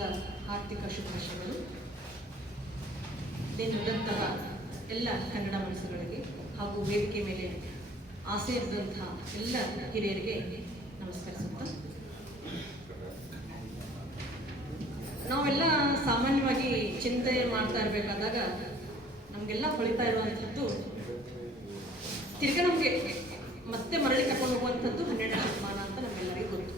ದಿನದ ಆರ್ಥಿಕ ಶುಭಾಶಯಗಳು. ದಿನದಂತಹ ಎಲ್ಲ ಕನ್ನಡ ಮನಸ್ಸುಗಳಿಗೆ ಹಾಗೂ ವೇದಿಕೆ ಮೇಲೆ ಆಸೆ ಇದ್ದಂತಹ ಎಲ್ಲ ಹಿರಿಯರಿಗೆ ನಮಸ್ಕರಿಸುತ್ತಾ, ನಾವೆಲ್ಲ ಸಾಮಾನ್ಯವಾಗಿ ಚಿಂತೆ ಮಾಡ್ತಾ ಇರಬೇಕಾದಾಗ ನಮಗೆಲ್ಲ ಹೊಳಿತಾ ಇರುವಂಥದ್ದು ತಿರ್ಗಾ ನಮಗೆ ಮತ್ತೆ ಮರಳಿ ಕರ್ಕೊಂಡು ಹೋಗುವಂಥದ್ದು 12ನೇ ಶತಮಾನ ಅಂತ ನಮ್ಗೆಲ್ಲರಿಗೂ ಗೊತ್ತು.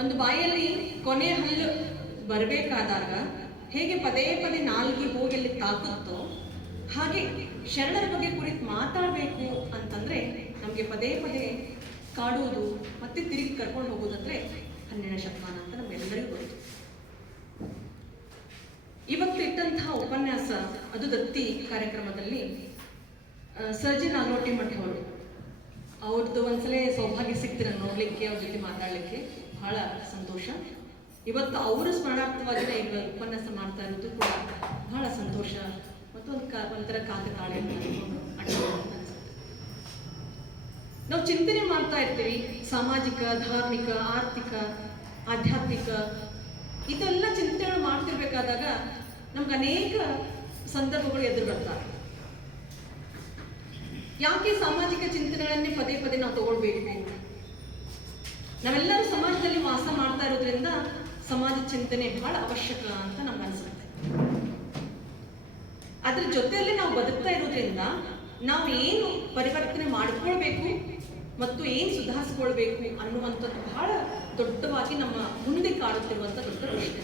ಒಂದು ಬಾಯಲ್ಲಿ ಕೊನೆ ಹಲ್ಲು ಬರಬೇಕಾದಾಗ ಹೇಗೆ ಪದೇ ಪದೇ ನಾಲ್ಗೆ ಹೋಗಿ ಅಲ್ಲಿ ತಾಕುತ್ತೋ ಹಾಗೆ ಶರಣರ ಬಗ್ಗೆ ಕುರಿತು ಮಾತಾಡಬೇಕು ಅಂತಂದ್ರೆ ನಮಗೆ ಪದೇ ಪದೇ ಕಾಡುವುದು ಮತ್ತೆ ತಿರುಗಿ ಕರ್ಕೊಂಡು ಹೋಗುವುದಂದ್ರೆ 12ನೇ ಶತಮಾನ ಅಂತ ನಮ್ಗೆಲ್ಲರಿಗೂ ಗೊತ್ತು. ಇವತ್ತು ಇಟ್ಟಂತಹ ಉಪನ್ಯಾಸ ಅದು ದತ್ತಿ ಕಾರ್ಯಕ್ರಮದಲ್ಲಿ ಸರ್ಜಿ ನಾಗೋಟಿ ಮಠ ಅವ್ರದ್ದು ಒಂದ್ಸಲ ಸೌಭಾಗ್ಯ ಸಿಗ್ತೀರ ನೋಡ್ಲಿಕ್ಕೆ, ಅವ್ರ ಜೊತೆ ಮಾತಾಡ್ಲಿಕ್ಕೆ ಬಹಳ ಸಂತೋಷ. ಇವತ್ತು ಅವರು ಸ್ಮರಣಾರ್ಥವಾಗಿ ಈಗ ಉಪನ್ಯಾಸ ಮಾಡ್ತಾ ಇರೋದು ಕೂಡ ಬಹಳ ಸಂತೋಷ ಮತ್ತು ಒಂಥರ ಕಾಕತಾಳೆ ಅನ್ಸುತ್ತೆ. ನಾವು ಚಿಂತನೆ ಮಾಡ್ತಾ ಇರ್ತೀವಿ, ಸಾಮಾಜಿಕ, ಧಾರ್ಮಿಕ, ಆರ್ಥಿಕ, ಆಧ್ಯಾತ್ಮಿಕ ಇದೆಲ್ಲ ಚಿಂತನೆಗಳು ಮಾಡ್ತಿರ್ಬೇಕಾದಾಗ ನಮ್ಗೆ ಅನೇಕ ಸಂದರ್ಭಗಳು ಎದುರು ಬರ್ತಾರೆ. ಯಾಕೆ ಸಾಮಾಜಿಕ ಚಿಂತನೆಗಳನ್ನೇ ಪದೇ ಪದೇ ನಾವು ತಗೊಳ್ಬೇಕು? ನಾವೆಲ್ಲರೂ ಸಮಾಜದಲ್ಲಿ ವಾಸ ಮಾಡ್ತಾ ಇರೋದ್ರಿಂದ ಸಮಾಜ ಚಿಂತನೆ ಬಹಳ ಅವಶ್ಯಕ ಅಂತ ನಮ್ಗೆ ಅನ್ಸುತ್ತೆ. ಅದ್ರ ಜೊತೆಯಲ್ಲಿ ನಾವು ಬದುಕ್ತಾ ಇರೋದ್ರಿಂದ ನಾವು ಏನು ಪರಿವರ್ತನೆ ಮಾಡಿಕೊಳ್ಬೇಕು ಮತ್ತು ಏನು ಸುಧಾರಿಸ್ಕೊಳ್ಬೇಕು ಅನ್ನುವಂಥದ್ದು ಬಹಳ ದೊಡ್ಡವಾಗಿ ನಮ್ಮ ಮುಂದೆ ಕಾಡುತ್ತಿರುವಂಥ ದೊಡ್ಡ ಪ್ರಶ್ನೆ.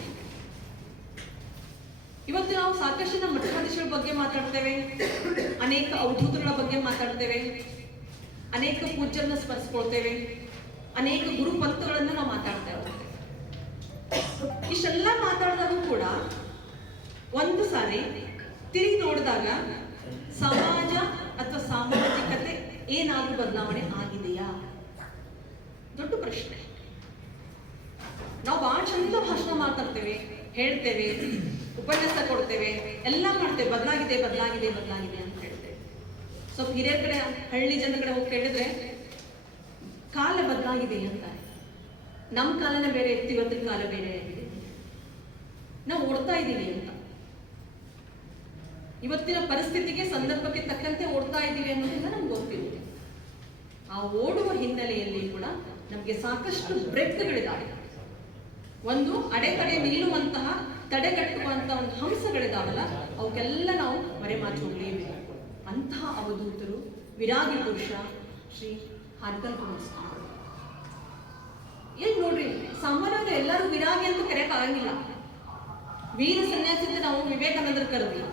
ಇವತ್ತು ನಾವು ಸಾಕಷ್ಟು ನಮ್ಮ ಮಠಾಧೀಶರ ಬಗ್ಗೆ ಮಾತಾಡ್ತೇವೆ, ಅನೇಕ ಅವಧೂತಗಳ ಬಗ್ಗೆ ಮಾತಾಡ್ತೇವೆ, ಅನೇಕ ಪೂಜ್ಯರನ್ನ ಸ್ಮರಿಸ್ಕೊಳ್ತೇವೆ, ಅನೇಕ ಗುರುಪಂಥಗಳನ್ನು ನಾವು ಮಾತಾಡ್ತಾ ಇರ್ತೇವೆ. ಇಷ್ಟೆಲ್ಲ ಮಾತಾಡಿದಾಗೂ ಕೂಡ ಒಂದು ಸಾರಿ ತಿರುಗಿ ನೋಡಿದಾಗ ಸಮಾಜ ಅಥವಾ ಸಾಮಾಜಿಕತೆ ಏನಾದ್ರೂ ಬದಲಾವಣೆ ಆಗಿದೆಯಾ? ದೊಡ್ಡ ಪ್ರಶ್ನೆ. ನಾವು ಬಹಳ ಚಂದ ಭಾಷಣ ಮಾತಾಡ್ತೇವೆ, ಹೇಳ್ತೇವೆ, ಉಪನ್ಯಾಸ ಕೊಡ್ತೇವೆ, ಎಲ್ಲ ಮಾಡ್ತೇವೆ, ಬದಲಾಗಿದೆ ಬದಲಾಗಿದೆ ಬದಲಾಗಿದೆ ಅಂತ ಹೇಳ್ತೇವೆ. ಸ್ವಲ್ಪ ಹಿರಿಯರ ಕಡೆ, ಹಳ್ಳಿ ಜನರ ಕಡೆ ಹೋಗಿ ಕೇಳಿದ್ರೆ ಕಾಲ ಬದಲಾಗಿದೆ ಅಂತಾರೆ. ನಮ್ಮ ಕಾಲನೇ ಬೇರೆ ಇತ್ತು, ಇವತ್ತಿನ ಕಾಲ ಬೇರೆ ಆಗಿದೆ, ನಾವು ಓಡ್ತಾ ಇದ್ದೀವಿ ಅಂತ. ಇವತ್ತಿನ ಪರಿಸ್ಥಿತಿಗೆ, ಸಂದರ್ಭಕ್ಕೆ ತಕ್ಕಂತೆ ಓಡ್ತಾ ಇದ್ದೀವಿ ಅನ್ನೋದ್ರಿಂದ ನಮ್ಗೆ ಗೊತ್ತಿರುತ್ತೆ. ಆ ಓಡುವ ಹಿನ್ನೆಲೆಯಲ್ಲಿ ಕೂಡ ನಮಗೆ ಸಾಕಷ್ಟು ಬ್ರೇಕ್ಗಳಿದ್ದಾವೆ. ಒಂದು ಅಡೆತಡೆ ನಿಲ್ಲುವಂತಹ, ತಡೆಗಟ್ಟುವಂತಹ ಒಂದು ಹಂಸಗಳಿದಾವಲ್ಲ, ಅವಕ್ಕೆಲ್ಲ ನಾವು ಮರೆಮಾಚಿ ಹೋಗಲೇಬೇಕು. ಅಂತಹ ಅವಧೂತರು ವಿರಾಗಿ ಪುರುಷ ಶ್ರೀ ಹಾನಗಲ್ ಕುಮಾರ್ ಸ್ವಾಮಿ. ಏನ್ ನೋಡ್ರಿ, ಸಾಮಾನ್ಯವಾಗಿ ಎಲ್ಲರೂ ವಿರಾಗಿ ಅಂತ ಕರೆಯಕ್ ಆಗಂಗಿಲ್ಲ. ವೀರ ಸನ್ಯಾಸಿ ಅಂತ ನಾವು ವಿವೇಕಾನಂದರ ಕರೆದಿಲ್ಲ.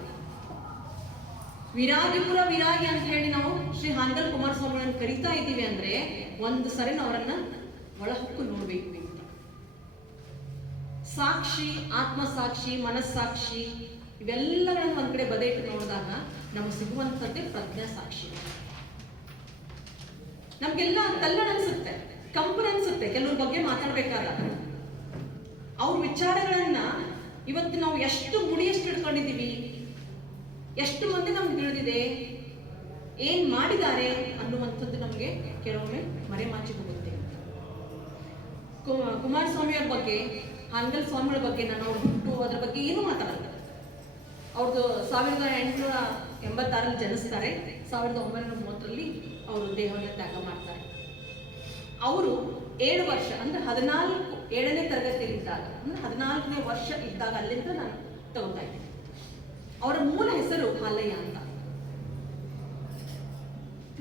ವಿರಾಗಿಪುರ ವಿರಾಗಿ ಅಂತ ಹೇಳಿ ನಾವು ಶ್ರೀ ಹಾನಗಲ್ ಕುಮಾರಸ್ವಾಮಿಗಳನ್ನು ಕರಿತಾ ಇದ್ದೀವಿ ಅಂದ್ರೆ ಒಂದು ಸರಿ ಅವರನ್ನ ಒಳಹೊಕ್ಕು ನೋಡ್ಬೇಕು ಅಂತ. ಸಾಕ್ಷಿ, ಆತ್ಮಸಾಕ್ಷಿ, ಮನಸ್ಸಾಕ್ಷಿ ಇವೆಲ್ಲಗಳನ್ನು ಒಂದ್ ಕಡೆ ಬದೆ ಇಟ್ಟು ನೋಡಿದಾಗ ನಮಗೆ ಸಿಗುವಂಥದ್ದೇ ಪ್ರಜ್ಞಾ ಸಾಕ್ಷಿ. ನಮ್ಗೆಲ್ಲ ತಲ್ಲಣ ಅನ್ಸುತ್ತೆ, ಕಂಪನ ಅನ್ಸುತ್ತೆ ಕೆಲವ್ರ ಬಗ್ಗೆ ಮಾತಾಡ್ಬೇಕಾದಾಗ. ಅವ್ರ ವಿಚಾರಗಳನ್ನ ಇವತ್ತು ನಾವು ಎಷ್ಟು ಮುಡಿಯಷ್ಟು ಹಿಡ್ಕೊಂಡಿದ್ದೀವಿ, ಎಷ್ಟು ಮಂದಿ ನಮ್ಗೆ ತಿಳಿದಿದೆ, ಏನ್ ಮಾಡಿದ್ದಾರೆ ಅನ್ನುವಂಥದ್ದು ನಮಗೆ ಕೆಲವೊಮ್ಮೆ ಮರೆಮಾಚಿ ಹೋಗುತ್ತೆ. ಕುಮಾರಸ್ವಾಮಿ ಅವ್ರ ಬಗ್ಗೆ, ಹಾನಗಲ್ ಸ್ವಾಮಿಗಳ ಬಗ್ಗೆ ನಾನು ಅವ್ರ ಹುಟ್ಟು ಅದ್ರ ಬಗ್ಗೆ ಏನು ಮಾತಾಡಲ್ಲ. ಅವ್ರದ್ದು 1886 ಜನಿಸ್ತಾರೆ, 1930 ಅವರು ದೇಹವನ್ನು ತ್ಯಾಗ ಮಾಡ್ತಾರೆ. ಅವರು 7 ವರ್ಷ ಅಂದ್ರೆ 7ನೇ ತರಗತಿಯಲ್ಲಿದ್ದಾಗ, ಅಂದ್ರೆ 14ನೇ ವರ್ಷ ಇದ್ದಾಗ ಅಲ್ಲಿಂದ ನಾನು ತಗೋತಾ ಇದ್ದೀನಿ. ಅವರ ಮೂಲ ಹೆಸರು ಹಾಲಯ್ಯ ಅಂತ.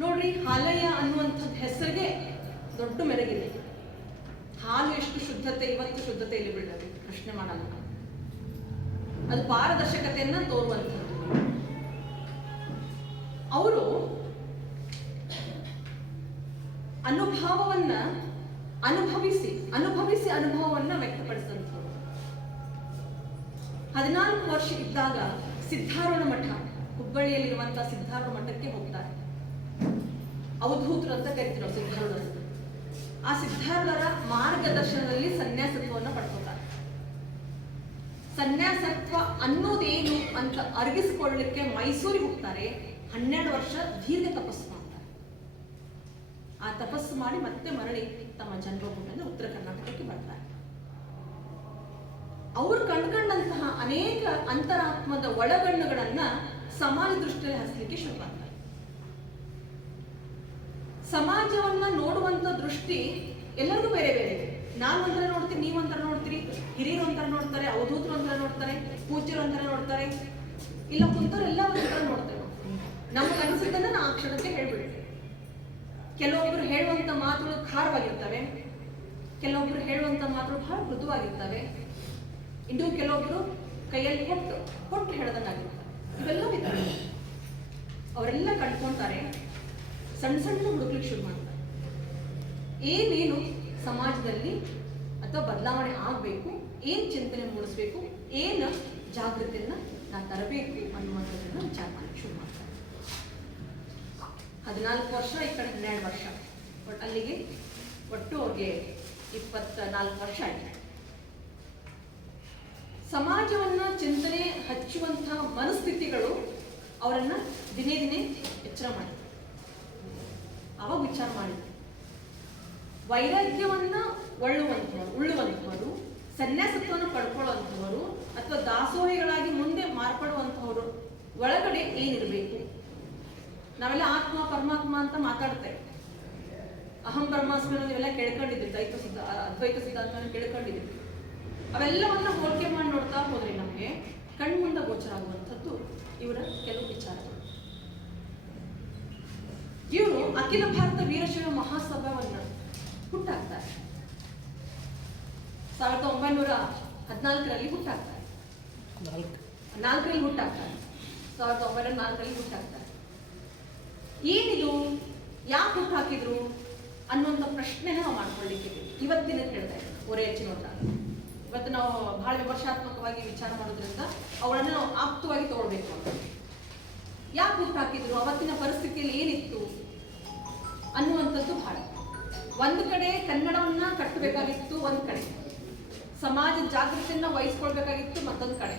ನೋಡ್ರಿ, ಹಾಲಯ್ಯ ಅನ್ನುವಂಥದ್ದು ಹೆಸರಿಗೆ ದೊಡ್ಡ ಮೆರಗಿದೆ. ಹಾಲು ಎಷ್ಟು ಶುದ್ಧತೆ, ಇವತ್ತು ಶುದ್ಧತೆ ಇಲ್ಲಿ ಬಿಡಬೇಕು, ಪ್ರಶ್ನೆ ಮಾಡಲ್ಲ. ಅದು ಪಾರದರ್ಶಕತೆಯನ್ನ ತೋರುವಂಥದ್ದು. ಅವರು ಅನುಭವವನ್ನ ಅನುಭವಿಸಿ ಅನುಭವವನ್ನ ವ್ಯಕ್ತಪಡಿಸಿದಂಥವ್ರು. 14 ವರ್ಷ ಇದ್ದಾಗ ಸಿದ್ಧಾರೂಢ ಮಠ, ಹುಬ್ಬಳ್ಳಿಯಲ್ಲಿರುವಂತಹ ಸಿದ್ಧಾರೂಢ ಮಠಕ್ಕೆ ಹೋಗ್ತಾರೆ. ಅವಧೂತರು ಅಂತ ಕರಿತಿರೋ ಸಿದ್ಧಾರೂಢರು. ಆ ಸಿದ್ಧಾರೂಢರ ಮಾರ್ಗದರ್ಶನದಲ್ಲಿ ಸನ್ಯಾಸತ್ವವನ್ನು ಪಡ್ಕೋತಾರೆ. ಸನ್ಯಾಸತ್ವ ಅನ್ನೋದೇನು ಅಂತ ಅರಗಿಸಿಕೊಳ್ಳಲಿಕ್ಕೆ ಮೈಸೂರಿಗೆ ಹೋಗ್ತಾರೆ. 12 ವರ್ಷ ದೀರ್ಘ ತಪಸ್ಸು ಮಾಡ್ತಾರೆ. ಆ ತಪಸ್ಸು ಮಾಡಿ ಮತ್ತೆ ಮರಳಿ ತಮ್ಮ ಜನ್ಮಭೂಮಿಯಿಂದ ಉತ್ತರ ಕರ್ನಾಟಕಕ್ಕೆ ಬರ್ತಾರೆ. ಅವರು ಕಂಡುಕೊಂಡಂತಹ ಅನೇಕ ಅಂತರಾತ್ಮದ ಒಳಗಣ್ಣುಗಳನ್ನ ಸಮಾಜ ದೃಷ್ಟಿಯಲ್ಲಿ ಹಚ್ಚಲಿಕ್ಕೆ ಶುರು ಮಾಡ್ತಾರೆ. ಸಮಾಜವನ್ನ ನೋಡುವಂತ ದೃಷ್ಟಿ ಎಲ್ಲರಿಗೂ ಬೇರೆ ಬೇರೆ ಇದೆ. ನಾನು ಒಂಥರ ನೋಡ್ತೀನಿ, ನೀವು ಒಂಥರ ನೋಡ್ತೀರಿ, ಹಿರಿಯರು ಒಂಥರ ನೋಡ್ತಾರೆ, ಅವಧೂತರು ಒಂಥರ ನೋಡ್ತಾರೆ, ಪೂಜ್ಯರು ಒಂಥರ ನೋಡ್ತಾರೆ, ಇಲ್ಲ ಕುಂತವ್ರು ಎಲ್ಲ ಒಂಥರ ನೋಡ್ತಾರೆ. ನಮಗೆ ಅನಿಸಿದ್ದನ್ನ ನಾ ಆ ಕ್ಷಣಕ್ಕೆ ಹೇಳ್ಬಿಡ್ತೇವೆ. ಕೆಲವೊಬ್ರು ಹೇಳುವಂತ ಮಾತುಗಳು ಖಾರವಾಗಿರ್ತವೆ, ಕೆಲವೊಬ್ರು ಹೇಳುವಂತ ಮಾತುಗಳು ಬಹಳ ಮೃದುವಾಗಿರ್ತವೆ, ಇನ್ನು ಕೆಲವೊಬ್ರು ಕೈಯಲ್ಲಿ ಕೊಟ್ಟು ಹೇಳದಂಗಾಗಿರ್ತಾರೆ. ಇವೆಲ್ಲವೂ ಇದ್ದಾರೆ. ಅವರೆಲ್ಲ ಕಂಡ್ಕೊಂತಾರೆ, ಸಣ್ಣ ಸಣ್ಣ ಹುಡುಕ್ಲಿಕ್ಕೆ ಶುರು ಮಾಡ್ತಾರೆ. ಏನೇನು ಸಮಾಜದಲ್ಲಿ ಅಥವಾ ಬದಲಾವಣೆ ಆಗಬೇಕು, ಏನು ಚಿಂತನೆ ಮೂಡಿಸ್ಬೇಕು, ಏನು ಜಾಗೃತಿಯನ್ನ ನಾನು ತರಬೇಕು ಅನ್ನುವಂಥದ್ದನ್ನ ವಿಚಾರ ಮಾಡಲಿಕ್ಕೆ ಶುರು ಮಾಡ್ತಾರೆ. 14 ವರ್ಷ, ಈ ಕಡೆ 12 ವರ್ಷ, ಅಲ್ಲಿಗೆ ಒಟ್ಟು ಅವ್ರಿಗೆ 24 ವರ್ಷ ಆಯ್ತು. ಸಮಾಜವನ್ನ ಚಿಂತನೆ ಹಚ್ಚುವಂತಹ ಮನಸ್ಥಿತಿಗಳು ಅವರನ್ನ ದಿನೇ ದಿನೇ ಎಚ್ಚರ ಮಾಡಿದ್ರು. ಅವಾಗ ವಿಚಾರ ಮಾಡಿದ್ರು, ವೈರಾಗ್ಯವನ್ನ ಉಳ್ಳುವಂಥವರು, ಸನ್ಯಾಸತ್ವವನ್ನು ಪಡ್ಕೊಳ್ಳುವಂಥವರು ಅಥವಾ ದಾಸೋಹಿಗಳಾಗಿ ಮುಂದೆ ಮಾರ್ಪಡುವಂಥವರು ಒಳಗಡೆ ಏನಿರಬೇಕು. ನಾವೆಲ್ಲ ಆತ್ಮ ಪರಮಾತ್ಮ ಅಂತ ಮಾತಾಡ್ತೇವೆ. ಅಹಂ ಬ್ರಹ್ಮಾಸ್ಮಿ ನೀವೆಲ್ಲ ಕೇಳ್ಕೊಂಡಿದ್ದೀವಿ, ಅದ್ವೈತ ಸಿದ್ಧಾಂತವನ್ನು ಕೇಳ್ಕೊಂಡಿದ್ದೀವಿ. ಅವೆಲ್ಲವನ್ನ ಹೋಲಿಕೆ ಮಾಡಿ ನೋಡ್ತಾ ಹೋದ್ರೆ ನಮಗೆ ಕಣ್ಮುಂದ ಗೋಚರ ಆಗುವಂಥದ್ದು ಇವರ ಕೆಲವು ವಿಚಾರಗಳು. ಇವರು ಅಖಿಲ ಭಾರತ ವೀರಶೈವ ಮಹಾಸಭಾವನ್ನ ಹುಟ್ಟಾಕ್ತಾರೆ. 1914ರಲ್ಲಿ ಹುಟ್ಟಾಕ್ತಾರೆ. 1904ರಲ್ಲಿ ಹುಟ್ಟಾಕ್ತಾರೆ. ಏನಿದು, ಯಾಕೆ ಹುಟ್ಟಾಕಿದ್ರು ಅನ್ನುವಂಥ ಪ್ರಶ್ನೆನ ನಾವು ಮಾಡ್ಕೊಳ್ಳಿಕ್ಕೆ ಇವತ್ತಿನ ಹೇಳ್ತಾ ಇದ್ದೀವಿ. ಒರೇ ಹೆಚ್ಚಿನ ಇವತ್ತು ನಾವು ಬಹಳ ವಿಮರ್ಶಾತ್ಮಕವಾಗಿ ವಿಚಾರ ಮಾಡೋದ್ರಿಂದ ಅವಳನ್ನು ನಾವು ಆಪ್ತವಾಗಿ ತಗೊಳ್ಬೇಕು ಅಂತ. ಯಾಕೆ ಹುಟ್ಟಾಕಿದ್ರು, ಅವತ್ತಿನ ಪರಿಸ್ಥಿತಿಯಲ್ಲಿ ಏನಿತ್ತು ಅನ್ನುವಂಥದ್ದು ಬಹಳ. ಒಂದು ಕಡೆ ಕನ್ನಡವನ್ನ ಕಟ್ಟಬೇಕಾಗಿತ್ತು, ಒಂದು ಕಡೆ ಸಮಾಜ ಜಾಗೃತಿಯನ್ನ ವಹಿಸ್ಕೊಳ್ಬೇಕಾಗಿತ್ತು, ಮತ್ತೊಂದು ಕಡೆ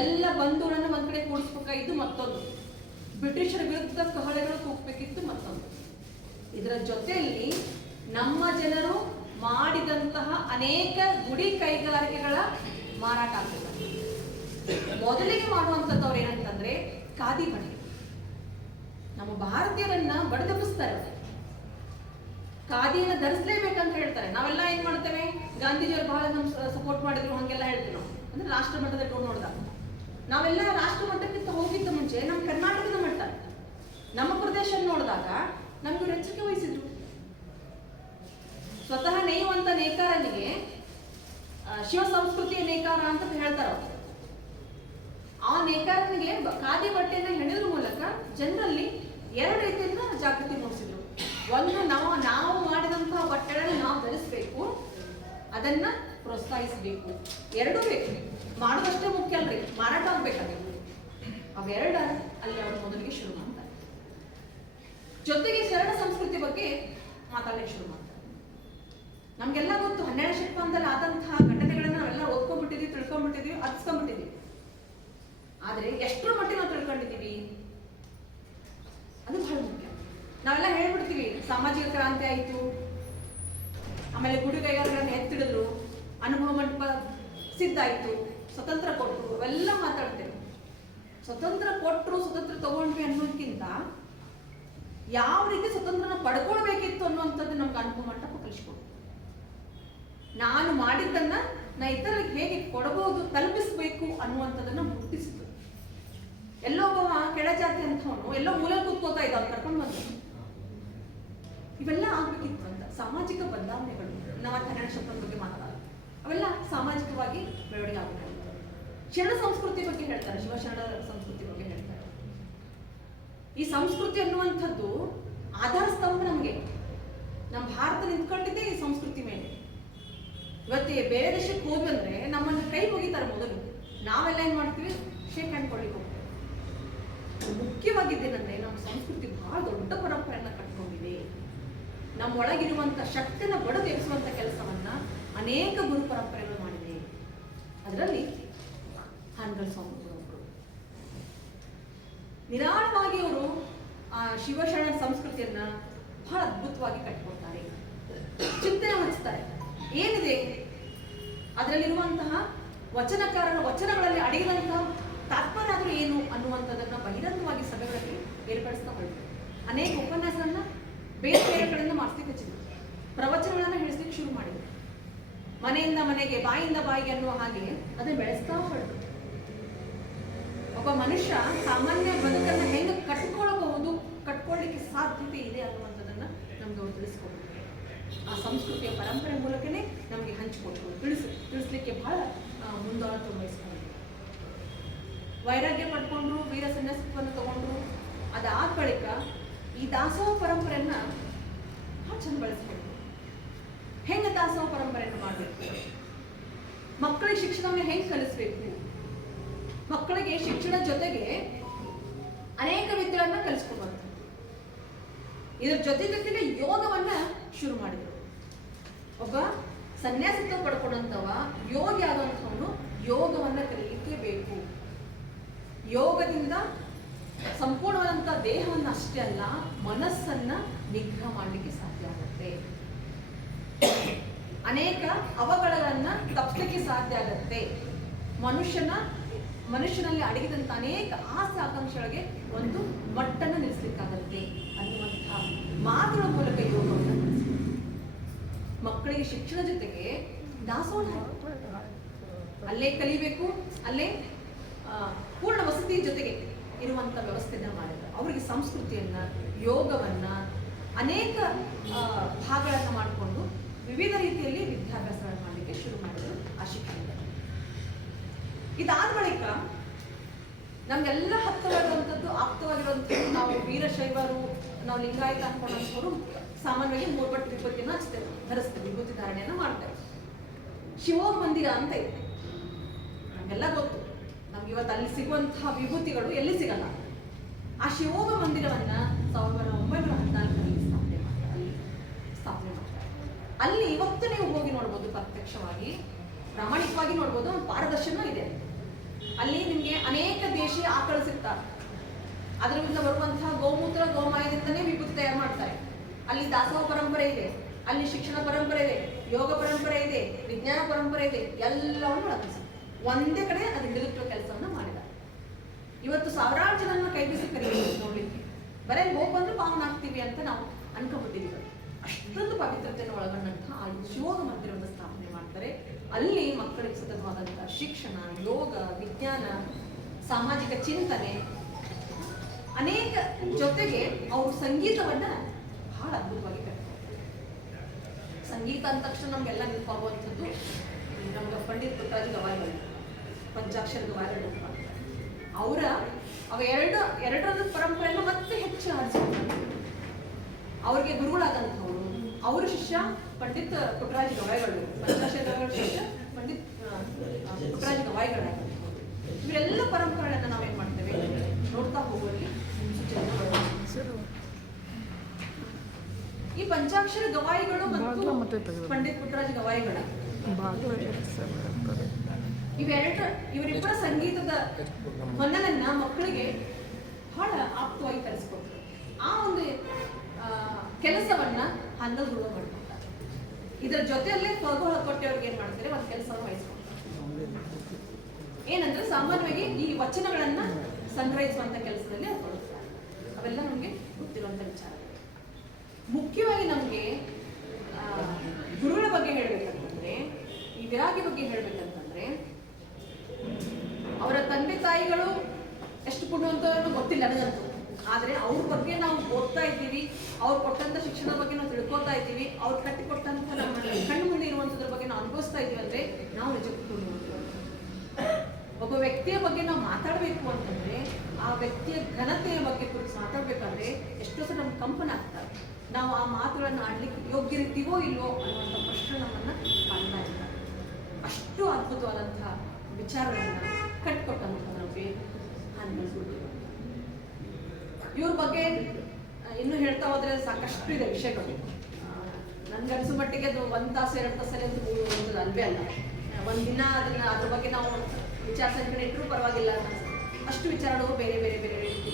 ಎಲ್ಲ ಬಂಧುಗಳನ್ನ ಒಂದ್ ಕಡೆ ಕೂಡಿಸ್ಬೇಕಾಗಿತ್ತು, ಮತ್ತೊಂದು ಬ್ರಿಟಿಷರ ವಿರುದ್ಧ ಕಹಳೆಗಳು ಕೂಗಬೇಕಿತ್ತು, ಮತ್ತೊಂದು. ಇದರ ಜೊತೆಯಲ್ಲಿ ನಮ್ಮ ಜನರು ಮಾಡಿದಂತಹ ಅನೇಕ ಗುಡಿ ಕೈಗಾರಿಕೆಗಳ ಮಾರಾಟ ಆಗ್ತದೆ. ಮೊದಲಿಗೆ ಮಾಡುವಂಥದ್ದವ್ರು ಏನಂತಂದ್ರೆ ಖಾದಿ ಬಟ್ಟೆ. ನಮ್ಮ ಭಾರತೀಯರನ್ನ ಬಡದೆಬ್ಬಿಸ್ತಾರೆ. ಖಾದಿಯನ್ನ ಧರಿಸಲೇಬೇಕಂತ ಹೇಳ್ತಾರೆ. ನಾವೆಲ್ಲ ಏನ್ ಮಾಡ್ತೇವೆ, ಗಾಂಧೀಜಿಯವರು ಬಹಳ ನಮ್ಗೆ ಸಪೋರ್ಟ್ ಮಾಡಿದ್ರು ಹಂಗೆಲ್ಲ ಹೇಳ್ತೀವಿ ನಾವು. ಅಂದ್ರೆ ರಾಷ್ಟ್ರ ಮಟ್ಟದಲ್ಲಿ ನೋಡಿದಾಗ ನಾವೆಲ್ಲ ರಾಷ್ಟ್ರ ಮಟ್ಟಕ್ಕಿಂತ ಹೋಗಿದ್ದ ಮುಂಚೆ ನಮ್ಮ ಕರ್ನಾಟಕದ ಮಟ್ಟ, ನಮ್ಮ ಪ್ರದೇಶ ನೋಡಿದಾಗ ನಮ್ಗೆ ಎಚ್ಚರಿಕೆ ವಹಿಸಿದ್ರು. ಸ್ವತಃ ನೇಯುವಂತ ನೇಕಾರನಿಗೆ ಶಿವ ಸಂಸ್ಕೃತಿಯ ನೇಕಾರ ಅಂತ ಹೇಳ್ತಾರೆ. ಆ ನೇಕಾರನಿಗೆ ಖಾದಿ ಬಟ್ಟೆಯನ್ನ ಹೆಣೆದ್ರ ಮೂಲಕ ಜನರಲ್ಲಿ 2 ರೀತಿಯಿಂದ ಜಾಗೃತಿ ಮೂಡಿಸಿದ್ರು. ಒಂದು, ನಾವು ಮಾಡಿದಂತಹ ಬಟ್ಟೆಗಳನ್ನು ನಾವು ಧರಿಸಬೇಕು, ಅದನ್ನ ಪ್ರೋತ್ಸಾಹಿಸಬೇಕು. 2 ಬೇಕು. ಮಾಡೋದಷ್ಟೇ ಮುಖ್ಯ ಅಲ್ರಿ, ಮಾರಾಟ ಆಗ್ಬೇಕಾಗಿತ್ತು. ಅವೆರಡ ಅಲ್ಲಿ ಅವರು ಮೊದಲಿಗೆ ಶುರು ಮಾಡ್ತಾರೆ. ಜೊತೆಗೆ ಶರಣ ಸಂಸ್ಕೃತಿ ಬಗ್ಗೆ ಮಾತಾಡಲಿಕ್ಕೆ ಶುರು ಮಾಡ್ತಾರೆ. ನಮ್ಗೆಲ್ಲ ಗೊತ್ತು 12ನೇ ಶತಮಾನದಲ್ಲಿ ಆದಂತಹ ಘಟನೆಗಳನ್ನ ನಾವೆಲ್ಲ ಓದ್ಕೊಂಡ್ಬಿಟ್ಟಿದ್ವಿ, ತಿಳ್ಕೊಂಡ್ಬಿಟ್ಟಿದ್ವಿ, ಅರ್ಸ್ಕೊಂಡ್ಬಿಟ್ಟಿದ್ವಿ. ಆದ್ರೆ ಎಷ್ಟರ ಮಟ್ಟಿಗೆ ನಾವು ತಿಳ್ಕೊಂಡಿದ್ದೀವಿ ಅದು ಬಹಳ ಮುಖ್ಯ. ನಾವೆಲ್ಲ ಹೇಳ್ಬಿಡ್ತೀವಿ ಸಾಮಾಜಿಕ ಕ್ರಾಂತಿ ಆಯಿತು, ಆಮೇಲೆ ಗುಡಿ ಕೈಗಾರಿಕೆಗಳನ್ನ ಎತ್ತಿಡಿದ್ರು, ಅನುಭವ ಮಂಟಪ ಸಿದ್ಧಾಯ್ತು, ಸ್ವತಂತ್ರ ಕೊಟ್ಟರು, ಅವೆಲ್ಲ ಮಾತಾಡ್ತೇವೆ. ಸ್ವತಂತ್ರ ಕೊಟ್ಟರು, ಸ್ವತಂತ್ರ ತಗೊಂಡ್ವಿ ಅನ್ನೋದಕ್ಕಿಂತ ಯಾವ ರೀತಿ ಸ್ವತಂತ್ರನ ಪಡ್ಕೊಳ್ಬೇಕಿತ್ತು ಅನ್ನುವಂಥದ್ದು ನಮ್ಗೆ ಅನುಭವ ಮಂಟಪ ಕಲಿಸ್ಕೊಡು. ನಾನು ಮಾಡಿದ್ದನ್ನ ನಾ ಇತರರಿಗೆ ಹೇಗೆ ಕೊಡಬಹುದು, ತಲುಪಿಸ್ಬೇಕು ಅನ್ನುವಂಥದ್ದನ್ನ ಮುಟ್ಟಿಸಿತು. ಎಲ್ಲೊಬ್ಬ ಕೆಳಜಾತಿ ಅಂತವನು ಎಲ್ಲೋ ಮೂಲೆ ಕೂತ್ಕೋತಾ ಇದ್ದ, ಅವ್ನು ಕರ್ಕೊಂಡು ಬಂದ. ಇವೆಲ್ಲ ಆಗ್ಬೇಕಿತ್ತು ಅಂತ ಸಾಮಾಜಿಕ ಬದಲಾವಣೆಗಳು. ನಾವು 12ನೇ ಶತಮಾನದ ಬಗ್ಗೆ ಮಾತಾಡಲ್ಲ, ಅವೆಲ್ಲ ಸಾಮಾಜಿಕವಾಗಿ ಬೆಳವಣಿಗೆ ಆಗಬೇಕು. ಶರಣ ಸಂಸ್ಕೃತಿ ಬಗ್ಗೆ ಹೇಳ್ತಾರೆ, ಶಿವಶರಣ ಸಂಸ್ಕೃತಿ ಬಗ್ಗೆ ಹೇಳ್ತಾರೆ. ಈ ಸಂಸ್ಕೃತಿ ಅನ್ನುವಂಥದ್ದು ಆಧಾರ ಸ್ತಂಭ. ನಮಗೆ ನಮ್ಮ ಭಾರತ ನಿಂತ್ಕೊಂಡಿದ್ದೆ ಈ ಸಂಸ್ಕೃತಿ ಮೇಲೆ. ಇವತ್ತು ಬೇರೆ ದೇಶಕ್ಕೆ ಹೋದ್ವಿ ಅಂದ್ರೆ ನಮ್ಮನ್ನು ಕೈ ಮುಗಿತಾರೆ ಮೊದಲು. ನಾವೆಲ್ಲ ಏನ್ ಮಾಡ್ತೀವಿ, ಶೇಕ್ ಹ್ಯಾಂಡ್ ಕೊಡ್ಲಿಕ್ಕೆ ಹೋಗ್ತೀವಿ. ಮುಖ್ಯವಾಗಿದ್ದೇನೆಂದ್ರೆ ನಮ್ಮ ಸಂಸ್ಕೃತಿ ಬಹಳ ದೊಡ್ಡ ಪರಂಪರೆಯನ್ನ ಕಟ್ಕೊಂಡಿದೆ. ನಮ್ಮೊಳಗಿರುವಂತ ಶಕ್ತಿನ ಬಡದೆಬ್ಬಿಸುವಂತ ಕೆಲಸವನ್ನ ಅನೇಕ ಗುರು ಪರಂಪರೆಗಳು ಮಾಡಿದೆ. ಅದರಲ್ಲಿ ಹಾನಗಲ್ ಸ್ವಾಮಿಗಳು ಒಬ್ಬರು. ನಿರಾಳವಾಗಿ ಅವರು ಆ ಶಿವಶರಣ ಸಂಸ್ಕೃತಿಯನ್ನ ಬಹಳ ಅದ್ಭುತವಾಗಿ ಕಟ್ಟಿಕೊಡ್ತಾರೆ, ಚಿಂತನೆ ವಹಿಸ್ತಾರೆ. ಏನಿದೆ ಅದರಲ್ಲಿರುವಂತಹ ವಚನಕಾರನ ವಚನಗಳಲ್ಲಿ ಅಡಗಿದಂತಹ ತಾತ್ಪರ್ಯ ಆದರೂ ಏನು ಅನ್ನುವಂಥದ್ದನ್ನು ಬಹಿರಂಗವಾಗಿ ಸಭೆಗಳಲ್ಲಿ ಏರ್ಪಡಿಸ್ತಾ ಹೊರಟು. ಅನೇಕ ಉಪನ್ಯಾಸಗಳನ್ನ ಬೇರೆ ಬೇರೆ ಕಡೆಯಿಂದ ಮಾಡಿಸ್ಲಿಕ್ಕೆ ಹಚ್ಚಿದ್ರು, ಪ್ರವಚನಗಳನ್ನ ಹೇಳಿಸ್ಲಿಕ್ಕೆ ಶುರು ಮಾಡಿದ್ರು. ಮನೆಯಿಂದ ಮನೆಗೆ, ಬಾಯಿಂದ ಬಾಯಿಗೆ ಅನ್ನುವ ಹಾಗೆ ಅದನ್ನು ಬೆಳೆಸ್ತಾ ಹೊರಟು. ಒಬ್ಬ ಮನುಷ್ಯ ಸಾಮಾನ್ಯ ಬದುಕನ್ನು ಹೆಂಗೆ ಕಟ್ಕೊಳ್ಳಬಹುದು, ಕಟ್ಕೊಳ್ಳಿಕ್ಕೆ ಸಾಧ್ಯತೆ ಇದೆ ಅನ್ನುವಂಥದ್ದನ್ನ ನಮ್ಗೆ ಅವರು ತಿಳಿಸ್ಕೊಡ್ತಾರೆ. ಆ ಸಂಸ್ಕೃತಿಯ ಪರಂಪರೆ ಮೂಲಕನೇ ನಮಗೆ ಹಂಚಿಕೊಟ್ರು, ತಿಳಿಸ್ಲಿಕ್ಕೆ ಬಹಳ ಮುಂದಾಳತ್ವ ವಹಿಸ್ಕೊಂಡ್ರು. ವೈರಾಗ್ಯ ಪಡ್ಕೊಂಡ್ರು, ವೀರ ಸನ್ಯಾಸತ್ವವನ್ನು ತಗೊಂಡ್ರು. ಅದಾದ ಬಳಿಕ ಈ ದಾಸೋಹ ಪರಂಪರೆಯನ್ನ ಬಹಳ ಚಂದ ಬೆಳೆಸ್ಕೊಂಡ್ರು. ಹೆಂಗೆ ದಾಸೋಹ ಪರಂಪರೆಯನ್ನು ಮಾಡಬೇಕು, ಮಕ್ಕಳಿಗೆ ಶಿಕ್ಷಣವನ್ನು ಹೆಂಗೆ ಕಲಿಸ್ಬೇಕು, ಮಕ್ಕಳಿಗೆ ಶಿಕ್ಷಣ ಜೊತೆಗೆ ಅನೇಕ ವಿದ್ಯೆಗಳನ್ನ ಕಲಿಸ್ಕೊಡುವಂಥ, ಇದರ ಜೊತೆಗೆ ಯೋಗವನ್ನ ಶುರು ಮಾಡಿದರು. ಒಬ್ಬ ಸನ್ಯಾಸತ್ವ ಪಡ್ಕೊಂಡಂತವ ಯೋಗಿ ಆದಂಥವನು ಯೋಗವನ್ನ ಕಲಿಯಲಿಕ್ಕೆ ಬೇಕು. ಯೋಗದಿಂದ ಸಂಪೂರ್ಣವಾದಂಥ ದೇಹವನ್ನ ಅಷ್ಟೇ ಅಲ್ಲ, ಮನಸ್ಸನ್ನ ನಿಗ್ರಹ ಮಾಡಲಿಕ್ಕೆ ಸಾಧ್ಯ ಆಗುತ್ತೆ. ಅನೇಕ ಅವಘಡಗಳನ್ನ ತಪ್ಪಿಸಲಿಕ್ಕೆ ಸಾಧ್ಯ ಆಗತ್ತೆ. ಮನುಷ್ಯನಲ್ಲಿ ಅಡಗಿದಂತ ಅನೇಕ ಆಸೆ ಆಕಾಂಕ್ಷೆಗಳಿಗೆ ಒಂದು ಮಟ್ಟನ್ನು ನಿಲ್ಲಿಸಲಿಕ್ಕಾಗತ್ತೆ ಅನ್ನುವಂತಹ ಮಾತುಗಳ ಮೂಲಕ ಯೋಗವನ್ನು ಮಕ್ಕಳಿಗೆ ಶಿಕ್ಷಣ ಜೊತೆಗೆ ದಾಸೋಹ ಅಲ್ಲೇ ಕಲಿಬೇಕು, ಅಲ್ಲೇ ಪೂರ್ಣ ವಸತಿ ಜೊತೆಗೆ ಇರುವಂತ ವ್ಯವಸ್ಥೆಯನ್ನ ಮಾಡಿದ್ರು. ಅವರಿಗೆ ಸಂಸ್ಕೃತಿಯನ್ನ, ಯೋಗವನ್ನ, ಅನೇಕ ಭಾಗಗಳನ್ನ ಮಾಡಿಕೊಂಡು ವಿವಿಧ ರೀತಿಯಲ್ಲಿ ವಿದ್ಯಾಭ್ಯಾಸಗಳನ್ನು ಮಾಡಲಿಕ್ಕೆ ಶುರು ಮಾಡಿದ್ರು ಆ ಶಿಕ್ಷಣದಲ್ಲಿ. ಇದಾದ ಬಳಿಕ ನಮ್ಗೆಲ್ಲ ಹತ್ತವಾಗಿರುವಂಥದ್ದು, ಆಪ್ತವಾಗಿರುವಂಥದ್ದು, ನಾವು ವೀರಶೈವರು, ನಾವು ಲಿಂಗಾಯತ ಅನ್ಕೊಂಡವರು ಸಾಮಾನ್ಯವಾಗಿ 3 ಬಟ್ಟೆ ವಿಭೂತಿಯನ್ನು ಹಚ್ತೇವೆ, ಧರಿಸ್ತೇವೆ, ವಿಭೂತಿ ಧಾರಣೆಯನ್ನು ಮಾಡ್ತೇವೆ. ಶಿವೋಗ ಮಂದಿರ ಅಂತ ಇದೆ, ನಮಗೆಲ್ಲ ಗೊತ್ತು. ನಮ್ಗೆ ಇವತ್ತು ಅಲ್ಲಿ ಸಿಗುವಂತಹ ವಿಭೂತಿಗಳು ಎಲ್ಲಿ ಸಿಗಲ್ಲ. ಆ ಶಿವೋಗ ಮಂದಿರವನ್ನ 1914ರಲ್ಲಿ ಸ್ಥಾಪನೆ ಮಾಡ್ತಾರೆ. ಅಲ್ಲಿ ಇವತ್ತು ನೀವು ಹೋಗಿ ನೋಡ್ಬೋದು, ಪ್ರತ್ಯಕ್ಷವಾಗಿ ಪ್ರಾಮಾಣಿಕವಾಗಿ ನೋಡ್ಬೋದು, ಪಾರದರ್ಶನ ಇದೆ. ಅಲ್ಲಿ ನಿಮ್ಗೆ ಅನೇಕ ದೇಶೀಯ ಆಕಳು ಸಿಗ್ತಾರೆ. ಅದರಿಂದ ಬರುವಂತಹ ಗೋಮೂತ್ರ, ಗೋಮಾಯದಿಂದನೇ ವಿಭೂತಿ ತಯಾರು ಮಾಡ್ತಾರೆ. ಅಲ್ಲಿ ದಾಸೋಹ ಪರಂಪರೆ ಇದೆ, ಅಲ್ಲಿ ಶಿಕ್ಷಣ ಪರಂಪರೆ ಇದೆ, ಯೋಗ ಪರಂಪರೆ ಇದೆ, ವಿಜ್ಞಾನ ಪರಂಪರೆ ಇದೆ, ಎಲ್ಲವನ್ನು ಒಳಗಿಸಿ ಒಂದೇ ಕಡೆ ಅದು ಹಿಡಿದುಕೊಳ್ಳುವ ಕೆಲಸವನ್ನ ಮಾಡಿದ್ದಾರೆ. ಇವತ್ತು ಸಾವಿರಾರು ಜನರನ್ನ ಕೈ ಬೀಸಿ ಕರೀತೀವಿ ನೋಡ್ಲಿಕ್ಕೆ, ಬರೇ ಹೋಗಿ ಬಂದು ಪಾವನ ಆಗ್ತೀವಿ ಅಂತ ನಾವು ಅನ್ಕೊಂಡ್ಬಿಟ್ಟಿದ್ದೀವಿ. ಅಷ್ಟೊಂದು ಪವಿತ್ರತೆಯನ್ನು ಒಳಗೊಂಡಂತಹ ಆ ಶಿವೋಗ ಮಂದಿರವನ್ನು ಸ್ಥಾಪನೆ ಮಾಡ್ತಾರೆ. ಅಲ್ಲಿ ಮಕ್ಕಳಿಗೆ ಸತತವಾದಂತಹ ಶಿಕ್ಷಣ, ಯೋಗ, ವಿಜ್ಞಾನ, ಸಾಮಾಜಿಕ ಚಿಂತನೆ, ಅನೇಕ ಜೊತೆಗೆ ಅವರು ಸಂಗೀತವನ್ನ ಬಹಳ ಅದ್ಭುತವಾಗಿ ಕಟ್ತಾರೆ. ಸಂಗೀತ ಅಂದ ತಕ್ಷಣ ನಮ್ಗೆಲ್ಲ ನೆನಪಾಗುವಂಥದ್ದು ನಮ್ಗೆ ಪಂಡಿತ್ ಪುಟ್ಟರಾಜ ಗವಾಯಿಗಳು, ಪಂಚಾಕ್ಷರ ಗವಾಯಿಗಳು. ಎರಡರ ಪರಂಪರೆಯನ್ನು ಮತ್ತೆ ಹೆಚ್ಚು ಆಡಿಸ್ತಾರೆ. ಅವ್ರಿಗೆ ಗುರುಗಳಾದಂಥವ್ರು, ಅವರ ಶಿಷ್ಯ ಪಂಡಿತ್ ಪುಟ್ಟರಾಜ ಗವಾಯಿಗಳು, ಪಂಚಾಕ್ಷರ ಗವಾಯಿಗಳ ಶಿಷ್ಯ ಪಂಡಿತ್ ಪುಟ್ಟರಾಜ ಗವಾಯಿಗಳಾದಂಥವ್ರು. ಇವರೆಲ್ಲ ಪರಂಪರೆಗಳನ್ನ ನಾವೇನ್ ಮಾಡ್ತೇವೆ ನೋಡ್ತಾ ಹೋಗುವಲ್ಲಿ ಈ ಪಂಚಾಕ್ಷರ ಗವಾಯಿಗಳು ಮತ್ತು ಪಂಡಿತ್ ಪುಟ್ಟರಾಜ ಗವಾಯಿಗಳ ಇವರಿಬ್ಬರ ಸಂಗೀತದ ಹೊನ್ನಲನ್ನ ಮಕ್ಕಳಿಗೆ ಬಹಳ ಆಪ್ತವಾಗಿ ಕಲಿಸ್ಕೊಟ್ರು. ಆ ಒಂದು ಕೆಲಸವನ್ನ ಹನ್ನಲ್ಗುಳು ಮಾಡ್ಕೊತಾರೆ. ಇದರ ಜೊತೆಯಲ್ಲೇ ಪಗೋಳ ಕೊಟ್ಟೆಯವ್ರಿಗೆ ಏನ್ ಮಾಡ್ತಾರೆ, ಒಂದು ಕೆಲಸವನ್ನು ವಹಿಸ್ಕೊಳ್ತಾರೆ. ಏನಂದ್ರೆ ಸಾಮಾನ್ಯವಾಗಿ ಈ ವಚನಗಳನ್ನ ಸಂಗ್ರಹಿಸುವಂತ ಕೆಲಸದಲ್ಲಿ ತೊಡಗುತ್ತಾರೆ. ಅವೆಲ್ಲ ನಮ್ಗೆ ಗೊತ್ತಿರುವಂತ ವಿಚಾರ. ಮುಖ್ಯವಾಗಿ ನಮ್ಗೆ ಗುರುಗಳ ಬಗ್ಗೆ ಹೇಳ್ಬೇಕಂತಂದ್ರೆ, ಈ ವಿರಾಗಿ ಬಗ್ಗೆ ಹೇಳ್ಬೇಕಂತಂದ್ರೆ, ಅವರ ತಂದೆ ತಾಯಿಗಳು ಎಷ್ಟು ಪುಣ್ಯವಂತರನ್ನು ಗೊತ್ತಿಲ್ಲ ನನಗಂತೂ. ಆದ್ರೆ ಅವ್ರ ಬಗ್ಗೆ ನಾವು ಓದ್ತಾ ಇದ್ದೀವಿ, ಅವ್ರು ಕೊಟ್ಟಂತ ಶಿಕ್ಷಣದ ಬಗ್ಗೆ ನಾವು ತಿಳ್ಕೊತಾ ಇದ್ದೀವಿ, ಅವ್ರು ಕಟ್ಟಿಕೊಟ್ಟಂತ ನಮ್ಮ ಕಣ್ಣು ಮುಂದೆ ಇರುವಂತದ್ರ ಬಗ್ಗೆ ನಾವು ಅನುಭವಿಸ್ತಾ ಇದೀವಿ ಅಂದ್ರೆ ನಾವು ನಿಜಕ್ಕೂ ಪುಣ್ಯವಂತರು. ಒಬ್ಬ ವ್ಯಕ್ತಿಯ ಬಗ್ಗೆ ನಾವು ಮಾತಾಡಬೇಕು ಅಂತಂದ್ರೆ, ಆ ವ್ಯಕ್ತಿಯ ಘನತೆಯ ಬಗ್ಗೆ ಕುರಿತು ಮಾತಾಡ್ಬೇಕಾದ್ರೆ ಎಷ್ಟೋ ಸಲ ನಮ್ಗೆ ಕಂಪನ ಆಗ್ತಾರೆ. ನಾವು ಆ ಮಾತುಗಳನ್ನು ಆಡ್ಲಿಕ್ಕೆ ಯೋಗ್ಯರಿದ್ದೀವೋ ಇಲ್ವೋ ಅನ್ನುವಂಥ ಪ್ರಶ್ನೆ ನಮ್ಮನ್ನ ಕಾಣ್ತಾ ಇದ್ದಾರೆ. ಅಷ್ಟು ಅದ್ಭುತವಾದಂತಹ ವಿಚಾರಗಳನ್ನ ಕಟ್ಟಿಕೊಟ್ಟಂತ ನಮಗೆ ಅನ್ಬೋದು. ಇವ್ರ ಬಗ್ಗೆ ಇನ್ನೂ ಹೇಳ್ತಾ ಹೋದ್ರೆ ಸಾಕಷ್ಟು ಇದೆ ವಿಷಯಗಳು. ನನ್ಗನ್ಸೋ ಮಟ್ಟಿಗೆ ಅದು 1 ತಾಸು 2 ತಾಸಲ್ಲಿ ಅಂತ ಓದೋದು ಅಲ್ವೇ ಅಲ್ಲ. ಒಂದಿನ ಅದ್ರ ಬಗ್ಗೆ ನಾವು ವಿಚಾರ ಸಂಕಲನ ಇಟ್ಟರೂ ಪರವಾಗಿಲ್ಲ ಅಂತ ಅಷ್ಟು ವಿಚಾರಗಳು ಬೇರೆ ಬೇರೆ ಬೇರೆ ರೀತಿ.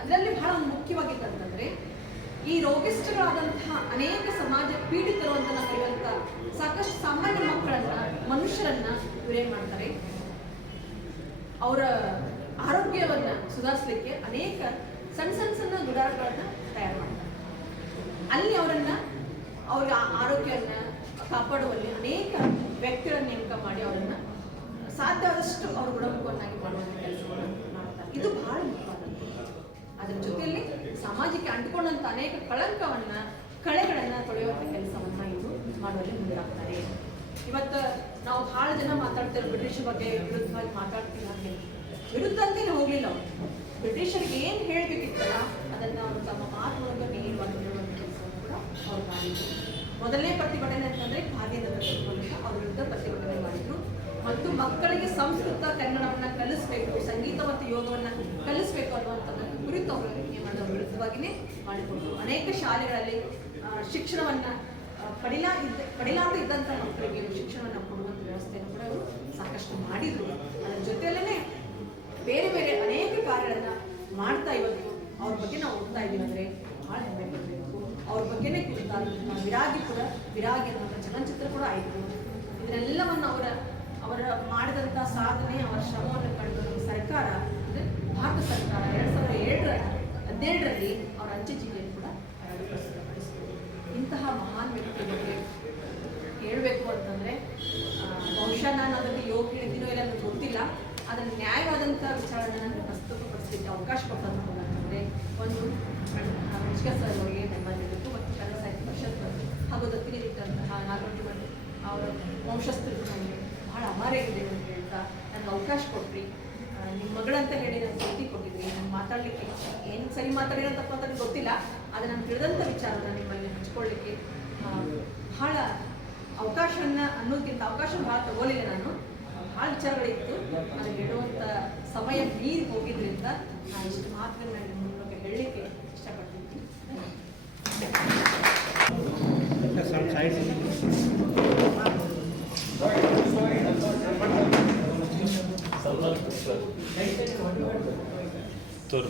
ಅದರಲ್ಲಿ ಬಹಳ ಮುಖ್ಯವಾಗಿತ್ತಂತಂದ್ರೆ, ಈ ರೋಗಿಷ್ಠಗಳಾದಂತಹ ಅನೇಕ ಸಮಾಜ ಪೀಡಿತರು ಅಂತ ನಾವು ಹೇಳುವಂತ ಸಾಕಷ್ಟು ಸಾಮಾನ್ಯ ಮಕ್ಕಳನ್ನ, ಮನುಷ್ಯರನ್ನ ವರ್ಷಗಳನ್ನ ಇವರೇನ್ ಮಾಡ್ತಾರೆ, ಅವರ ಆರೋಗ್ಯವನ್ನ ಸುಧಾರಿಸಲಿಕ್ಕೆ ಅನೇಕ ಸಣ್ಣ ಗುಡಾರಗಳನ್ನ ತಯಾರು ಮಾಡ್ತಾರೆ. ಅಲ್ಲಿ ಅವ್ರ ಆರೋಗ್ಯವನ್ನ ಕಾಪಾಡುವಲ್ಲಿ ಅನೇಕ ವ್ಯಕ್ತಿಗಳನ್ನ ನೇಮಕ ಮಾಡಿ ಅವರನ್ನ ಸಾಧ್ಯವಾದಷ್ಟು ಅವ್ರ ಗುಣಮುಖವನ್ನಾಗಿ ಮಾಡುವಂಥ ಕೆಲಸವನ್ನು ಮಾಡ್ತಾರೆ. ಇದು ಬಹಳ ಮುಖ್ಯವಾದಂಥದ್ದು. ಅದರ ಜೊತೆಯಲ್ಲಿ ಸಮಾಜಕ್ಕೆ ಅಂಟಿಕೊಂಡಂತ ಅನೇಕ ಕಳೆಗಳನ್ನ ತೊಳೆಯುವಂಥ ಕೆಲಸವನ್ನ ಇವರು ಮಾಡುವಲ್ಲಿ ಮುಂದಾಗ್ತಾರೆ. ಇವತ್ತು ನಾವು ಬಹಳ ಜನ ಮಾತಾಡ್ತೇವೆ ಬ್ರಿಟಿಷ್ ಬಗ್ಗೆ ವಿರುದ್ಧವಾಗಿ ಮಾತಾಡ್ತೀವಿ ಅಂತ. ವಿರುದ್ಧ ಅಂತೇನೆ ಹೋಗ್ಲಿಲ್ಲ ಅವರು. ಬ್ರಿಟಿಷರಿಗೆ ಏನ್ ಹೇಳ್ಬೇಕಿತ್ತಲ್ಲ ಅದನ್ನ ಅವರು ತಮ್ಮ ಮಾತು ಮೂಲಕ ನೇರವಾಗಿ ಹೇಳುವಂಥ ಕೆಲಸವನ್ನು ಕೂಡ ಅವ್ರು ಮಾಡಿದ್ರು. ಮೊದಲನೇ ಪ್ರತಿಭಟನೆ ಅಂತಂದ್ರೆ ಖಾದ್ಯದ ಮೂಲಕ ಅವ್ರ ವಿರುದ್ಧ ಪ್ರತಿಭಟನೆ ಮಾಡಿದ್ರು. ಮತ್ತು ಮಕ್ಕಳಿಗೆ ಸಂಸ್ಕೃತ ಕನ್ನಡವನ್ನ ಕಲಿಸ್ಬೇಕು, ಸಂಗೀತ ಮತ್ತು ಯೋಗವನ್ನ ಕಲಿಸ್ಬೇಕು ಅನ್ನುವಂಥದ್ದು ಕುರಿತು ಅವರು ಏನ್ ಮಾಡಿದ್ರು, ವಿರುದ್ಧವಾಗಿನೇ ಮಾಡಿಕೊಂಡ್ರು. ಅನೇಕ ಶಾಲೆಗಳಲ್ಲಿ ಶಿಕ್ಷಣವನ್ನ ಪಡಿಲಾರದೆ ಇದ್ದಂಥ ಮಕ್ಕಳಿಗೆ ಶಿಕ್ಷಣವನ್ನ ಕೊಡುವಂಥ ವ್ಯವಸ್ಥೆಯನ್ನು ಕೂಡ ಅವರು ಸಾಕಷ್ಟು ಮಾಡಿದ್ರು. ಅದರ ಜೊತೆಯಲ್ಲೇ ಬೇರೆ ಬೇರೆ ಅನೇಕ ಕಾರ್ಯಗಳನ್ನ ಮಾಡ್ತಾ ಇವತ್ತು ಅವ್ರ ಬಗ್ಗೆ ನಾವು ಓದ್ತಾ ಇದೀವಿ ಅಂದ್ರೆ ಬಹಳ ಹೆಮ್ಮೆ ಪಡಬೇಕು. ಅವ್ರ ಬಗ್ಗೆನೇ ಕುರಿತಾ ವಿರಾಗಿ ಅನ್ನುವಂಥ ಚಲನಚಿತ್ರ ಕೂಡ ಆಯಿತು. ಇದನ್ನೆಲ್ಲವನ್ನ ಅವರ ಮಾಡಿದಂಥ ಸಾಧನೆ, ಅವರ ಶ್ರಮವನ್ನು ಕಂಡು ನಮ್ಮ ಸರ್ಕಾರ ಅಂದರೆ ಭಾರತ ಸರ್ಕಾರ 2017ರಲ್ಲಿ ಅವರ ಅಂಚೆ ಚೀಟಿಯನ್ನು ಕೂಡ ಪ್ರಸ್ತುತಪಡಿಸಿತು. ಇಂತಹ ಮಹಾನ್ ವ್ಯಕ್ತಿ ಬಗ್ಗೆ ಹೇಳಬೇಕು ಅಂತಂದರೆ ಬಹುಶಃ ನಾನು ಅದಕ್ಕೆ ಯೋಗ್ಯ ಇದ್ದೀನೋ ಇಲ್ಲ ನನಗೆ ಗೊತ್ತಿಲ್ಲ. ಅದನ್ನು ನ್ಯಾಯವಾದಂಥ ವಿಚಾರನ ನಾನು ಪ್ರಸ್ತುತಪಡಿಸಲಿಕ್ಕೆ ಅವಕಾಶ ಕೊಟ್ಟಂತ ಅಂತಂದರೆ ಒಂದು ಮೆಚ್ಚಿಕ ಸರ್ ಅವರಿಗೆ ಧನ್ಯವಾದಗಳು ಮತ್ತು ಕನ್ನಡ ಸಾಹಿತ್ಯ ಪರಿಷತ್ ಹಾಗೂ ದತ್ತಿನಿಟ್ಟಂತಹ ನಾಗಮಂಡಿ ಅವರ ವಂಶಸ್ಥರು ನನಗೆ ಬಹಳ ಅಮಾರೇ ಇದೆ ಅಂತ ಹೇಳ್ತಾ ನನಗೆ ಅವಕಾಶ ಕೊಟ್ರಿ. ನಿಮ್ಮ ಮಗಳಂತ ಹೇಳಿ ನನಗೆ ಸುದ್ದಿ ಕೊಟ್ಟಿದ್ರಿ. ನಾನು ಮಾತಾಡಲಿಕ್ಕೆ ಏನು ಸರಿ ಮಾತಾಡಿರೋ ತಪ್ಪ ಅಂತ ನನಗೆ ಗೊತ್ತಿಲ್ಲ. ಆದರೆ ನಾನು ತಿಳಿದಂಥ ವಿಚಾರನ ನಿಮ್ಮಲ್ಲಿ ಹಂಚ್ಕೊಳ್ಳಿಕ್ಕೆ ಬಹಳ ಅವಕಾಶವನ್ನು ಅನ್ನೋದಕ್ಕಿಂತ ಅವಕಾಶ ಬಹಳ ತಗೋಲಿಲ್ಲ. ನಾನು ಭಾಳ ವಿಚಾರಗಳಿತ್ತು, ಅದನ್ನು ಹೇಳುವಂಥ ಸಮಯ ಮೀರಿ ಹೋಗಿದ್ರಿಂದ ನಾನು ಇಷ್ಟು ಮಾತುಗಳನ್ನ ನಿಮ್ಮ ಮೂಲಕ ಹೇಳಲಿಕ್ಕೆ ಇಷ್ಟಪಡ್ತೀನಿ. ತೋರು